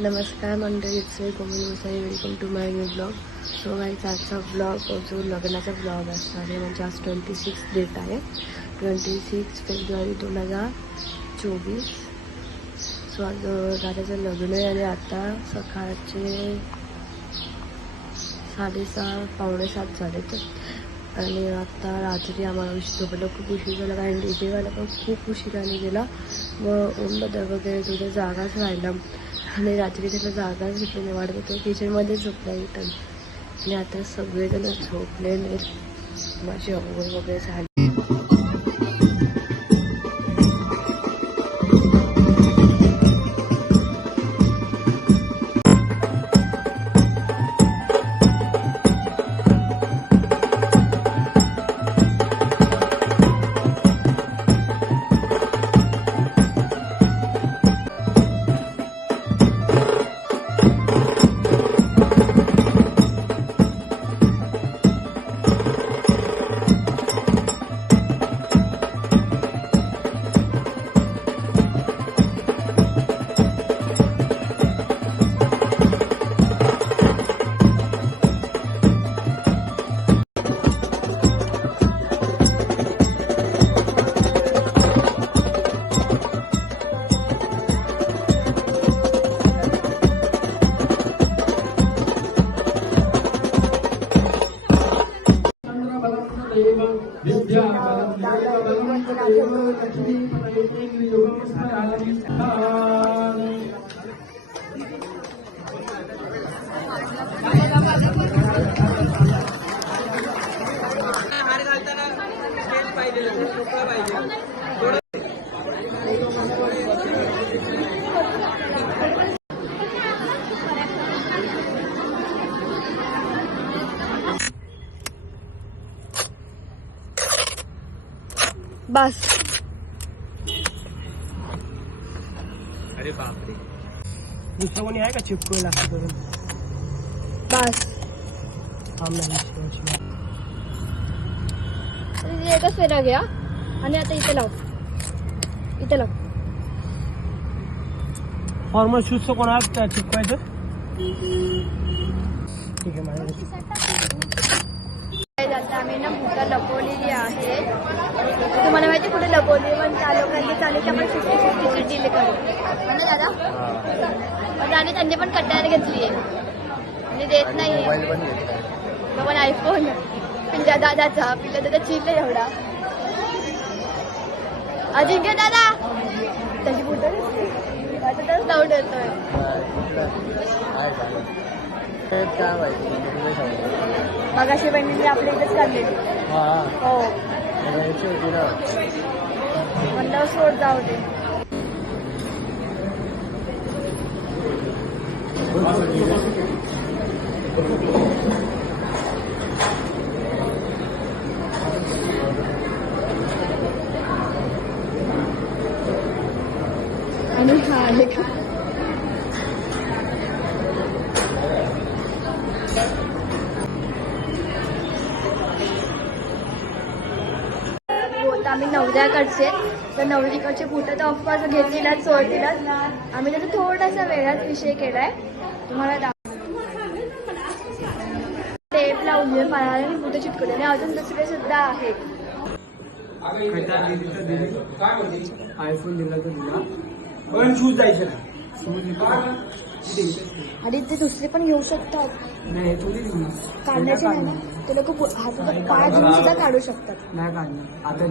नमस्कार मंडळी, it's Komal Musai. Welcome to my new blog. So guys, आजचा ब्लॉग जो लग्नाचा ब्लॉग असणार आहे, म्हणजे आज 26 डेट आहे, 26 फेब्रुवारी 2024. सो आज दादाचं लग्न आहे आणि आता सकाळचे 6:30 पावणे 7 झालेत. आणि आता रात्री आम्हाला झोपायला खूप उशीर झाला, कारण डीजेवाला पण खूप उशिराने गेला व ऊनबद्दल वगैरे तुझ्या जागाच राहिला. आणि रात्री त्याला जागाच घेतली नाही, वाटत होतं किचनमध्येच झोपला रिटर्न. आणि आता सगळेजण झोपलेले, माझी अंघोळ वगैरे झाली. बस. अरे बापरे, दुसरं कोणी आहे का चिपकून असं करून? बस एकच फेरा घ्या आणि आता इथे लाव, इथे लाव. फॉर्मल शूजचं कोणाला चिपकायचं? ठीक आहे, माझ्या आम्ही ना भूता लपवलेली आहे. तुम्हाला माहिती कुठे लपवली? पण त्या लोकांनी चालेल की आपण 50-50 डील करू ना दादा. आणि त्यांनी पण कट्यार घेतली आहे आणि देत नाही पण आयफोन पिल्ल्या दादाचा, पिल्ल्या दादा चिरले एवढा. अजिंक्य दादा त्याची भूत आता तर डाऊट येतोय. मगाशी बहिणीने आपल्या इथेच काढलेली. हो, म्हणलं सोड जाऊ दे. आणि हा आहे का आम्ही नवऱ्याकडचे, तर नवरीकडचे कुठं तर ऑफकोर्स घेतलेलाच सोडतीलाच. आम्ही त्याचा थोडासा वेगळाच विषय केलाय, तुम्हाला टेप लावली पायाला आणि कुठं चिटकवले. आणि अजून दुसरे सुद्धा आहेत. आयफोन दिला तर दिला, पण शूज जायचे ना. आणि ते दुसरे पण घेऊ शकतात, नाही थोडी काढण्याचे नाही ना ते लोक, हातात पाय घेऊन सुद्धा काढू शकतात. नाही काढणार आता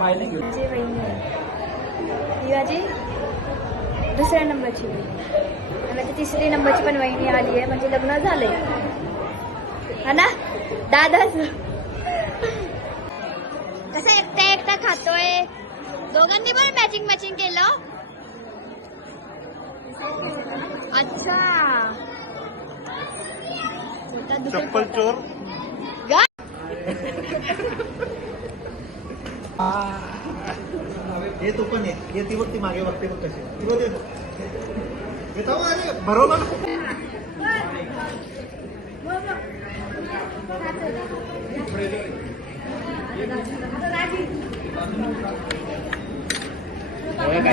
माझी बहिणी आहे, ती माझी दुसऱ्या नंबरची बहीण. आणि माझी 3री नंबरची पण वहिनी आली आहे, म्हणजे लग्न झालंय हा ना दादाच. कसं एकटा एकटा खातोय, दोघांनी पण मॅचिंग केलं. अच्छा, चप्पल चोर हे तू पण ये ती बघ, ती मागे बघते बघ कशी. बरोबर बघा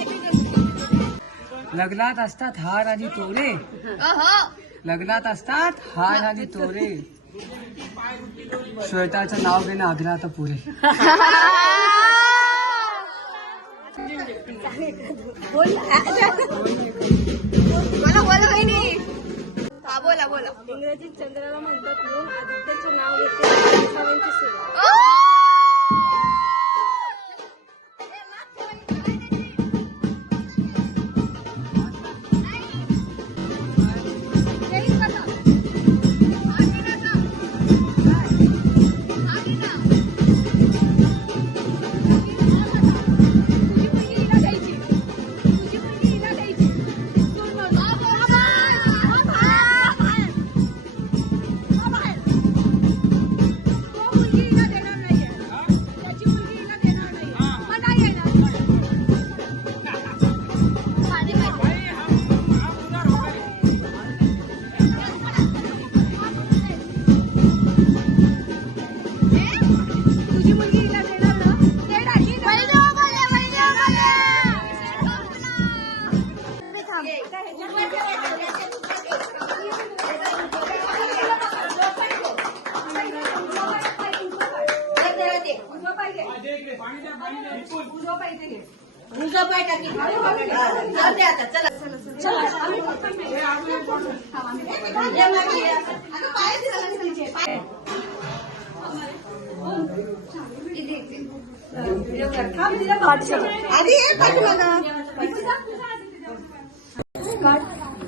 काहीतरी गेलं. लग्नात असतात हार आणि तोरे, लग्नात असतात हार आणि तोरे, श्वेताचं नाव घेणं आग्रा आता पुरे. बोला बोला. इंग्रजीत चंद्राला म्हणतात म्हणून आदित्यचं नाव घेते.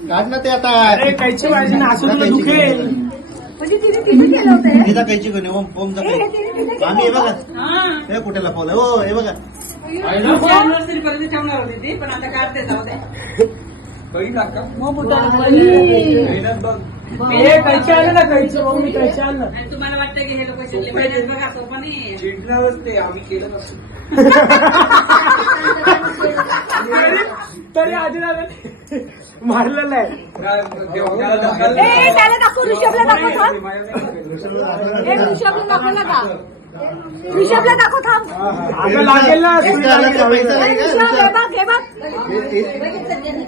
काढ ना ते आता. अरे कैची पाहिजे ना, असं तुला दुखेल. तिचा कैची कोणी ओम ओमचा कैची आम्ही हे बघा हे कुठे लपवलं हो हे बघा. ठेवणार होती ती, पण आता काढते जाऊ द्या. कैची आलं ना, कैची मग मी कैची आणलं. आणि तुम्हाला वाटतं की हे लोक शिकले पाहिजेत बघा, तो पण चिडणारच ते, आम्ही केलं नसतं. तरी आधी मारलेलं आहे. त्याला दाखव, ऋषभला दाखव थांब. ऋषभला दाखव ना का, ऋषभला दाखव थांब. अगं लागेल ना, इसका अलग से पैसा लगेगा. हे बघ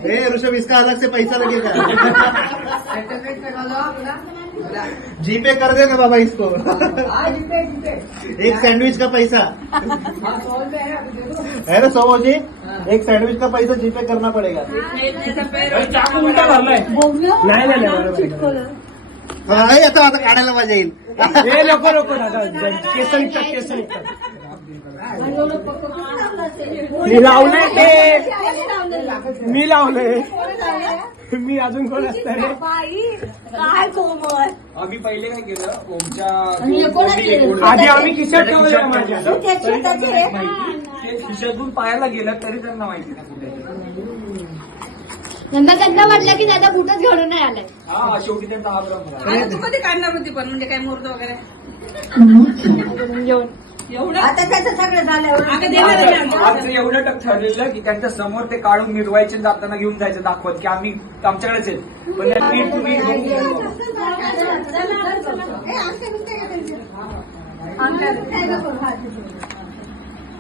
ए ऋषभ इसका अलग से पैसा लगेगा. जीपे कर देगा बाबा इसको. एक सैंडविच का पैसा है ना 100 जी. एक सैंडविच का पैसा जीपे करना पड़ेगा. चाकू उलटा भरलाय. नाही नाही नाही आता आता काढायला मजा येईल. हे नको नको दादा, केस निघतात, केस निघतात. मी लावलंय ते, मी लावलंय. मी अजून कोण असणार रे. काय कोमल, आम्ही पहिले काय केलं, ओमच्या आधी आम्ही किशोर ठेवलेलं माझ्या. ते खिशातून पायाला गेलं तरी त्यांना माहिती नाही कुठे. नंतर त्यांना वाटलं की दादा कुठंच घडून नाही आलाय. हा शेवटी त्यांचा हा भ्रम झाला. आता तू कधी काढणार होती पण म्हणजे काय मुहूर्त वगैरे एवढं आता त्याचं सगळं झाल्यावर आज एवढं टक ठरलेलं की त्यांच्या समोर ते काढून मिरवायचे जाताना घेऊन जायचं दाखवत की आम्ही आमच्याकडेच आहेत. पण त्या नीट तुम्ही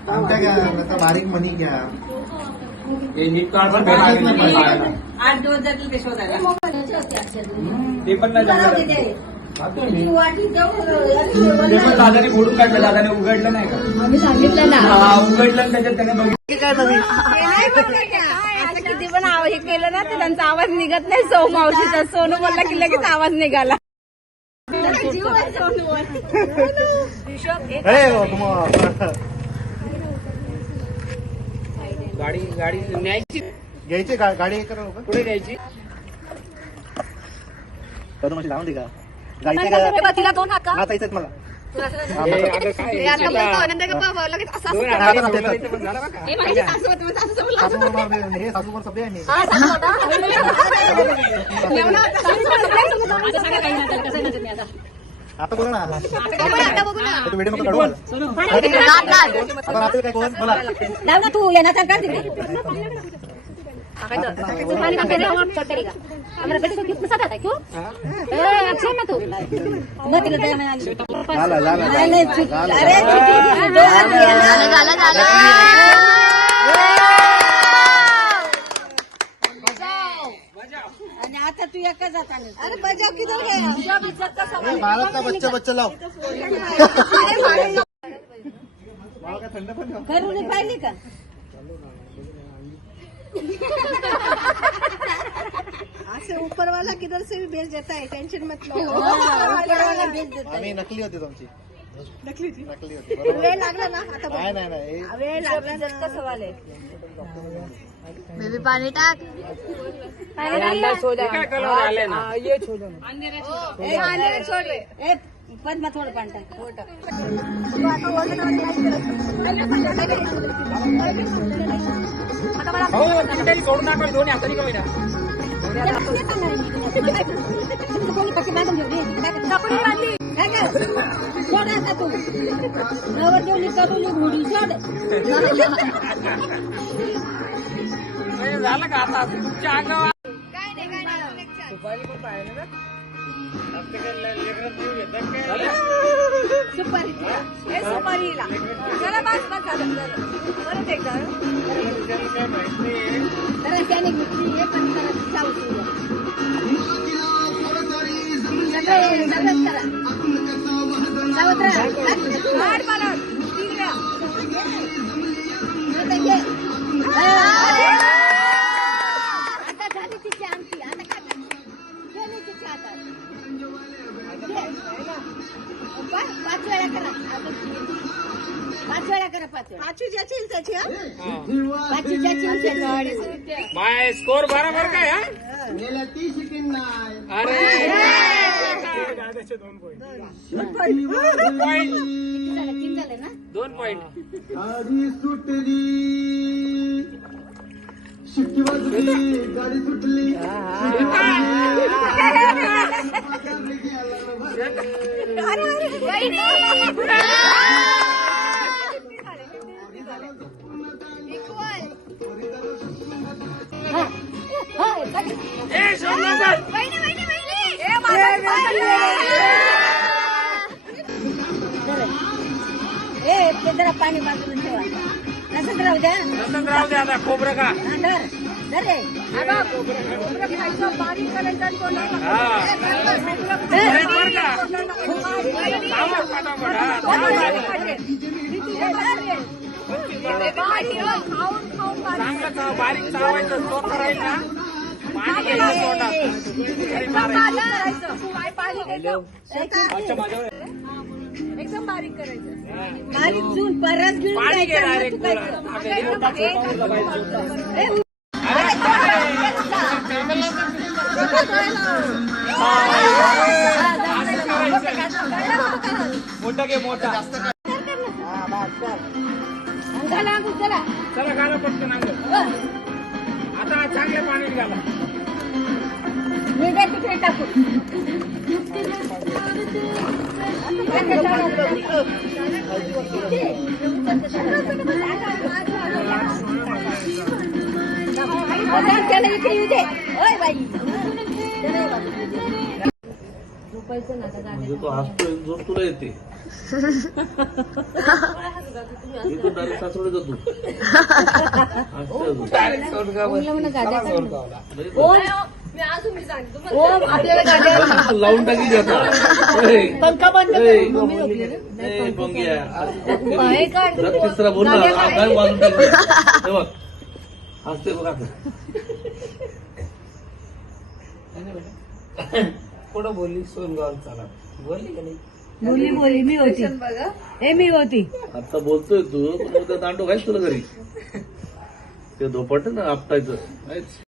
आमच्या घ्या आता बारीक मनी घ्या. हे नीट काढ पण भेटणार नाही पाहायला. 8 दिवस जातील ते शोधायला. ते पण नाही जमलं. ते पण दादाने फोडून काढलं. दादाने उघडलं नाही का? आम्ही सांगितलं ना. हा उघडलं आणि त्याच्यात त्याने बघितलं. आता किती पण हे केलं ना तर त्यांचा आवाज निघत नाही. सौ मावशीचा सोनू बोलला की लगेच आवाज निघाला. गाडी न्यायची घ्यायची गाडी करा पुढे न्यायची. कदमाशी लावून दे का जायचं का तिला दोन हाका नाचायचं मला. हे सासूवर सगळे आहे. आता बोला ना व्हिडिओ मध्ये काढू आता काय कोण बोला तू येणार का तिथे झाला आणि आता तू एका जाता अरे बजाव किती भारत का बच्चा लाव. थंड पण करून पाहिली का ऐसे ऊपर वाला किधर से भी भेज देता है. टेंशन मत लो. ऊपर वाला भेज देता है. आम्ही नकली होती तुमची. नकली थी. नकली होती बरोबर. वेळ लागला ना आता बघ. नाही वेळ लागला ना सवाल आहे. बेबी पाणी टाक. काय कलर आले ना ये छोड़ रे पद्मा थोडं पाणी टाक. सोडू नका. दोन्ही हाताने कमी ना. सोड आता तू नवरदेवली करूली घोडी सोड. झालं का आता तुमच्या अंगावर सुपारीला चला बस बस झालं परत एकदा जरा त्याने घेतली हे पण करा सगळंच करा आता झाली तिची आमची. आता काय गेली तिची आता 5 वेळा करा. 5 वेळा करा. 5 वेळा. 5 ज्याची त्याची 5 ज्याची माय स्कोर बरोबर काय हा? अरे तीन झाले ना. 2 पॉइंट. आधी सुटली शिट्टी वाजली गाडी सुटली. ते जरा पाणी बाजूला ठेवा. नसत राहू द्या. नंतर राहू दे आता खोबरं का. धर रे. बारीक करायचं बारीक चावायचं तो करायचं ना. पाणी घ्यायचं तोंडात. एकदम बारीक करायचं. बारीक चून परत घेऊन पाणी घे जायचं. मोठा घे मोठा. चला घाला पटकन अंगात. आता चांगल्या पाण्यात घाला. त्याला इथे येऊ दे. ओय बाई म्हणजे तो हसतोय झोप तुला येते इथून डायरेक्ट सासवडे जातो लावून टाकी जाता तिसरा बोल ना काय वाजून टाकली हे बघ हसते बघ आता कुठं बोलली सोनगाव चाला बोलली का नाही बोली मी होती मी होती आता बोलतोय तू पण उद्या दांडो घायच तुला घरी ते धोपट ना आपटायचं